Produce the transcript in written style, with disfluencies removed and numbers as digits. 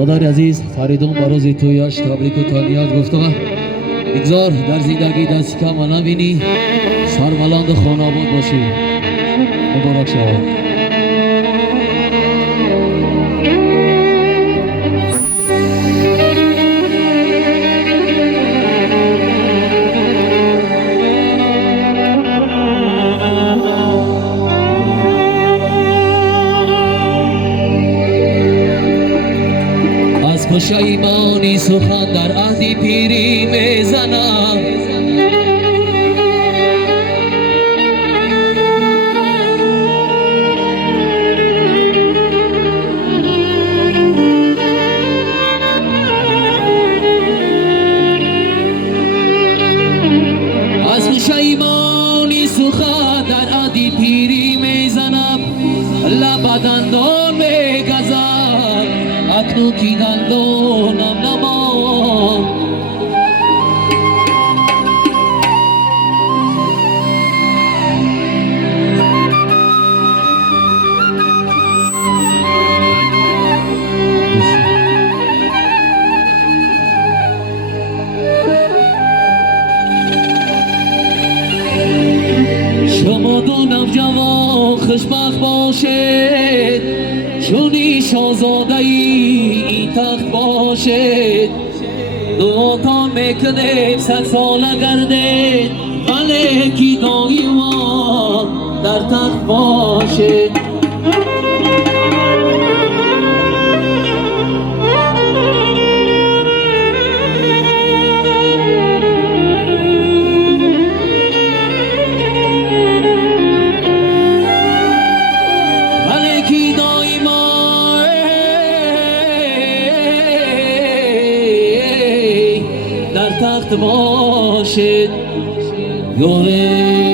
مادر عزیز فریدون بروز تویش تبریک و تهنیت گفته بگذار در زندگی دستی کم نبینی سربلند خانه آباد باشی مبارک شود. پشیمانی سخن در عهدی پیری میزنم از پشیمانی سخن در عهدی پیری میزنم لب دندان میگزم اکنون کی دندانم نماند شما دو نوجوان خوشبخت باشید چونی شاهزاده این تخت باشید دعاتان میکنیم 100 ساله گردید ملکی دایما در تخت باشید تخت باشید یاره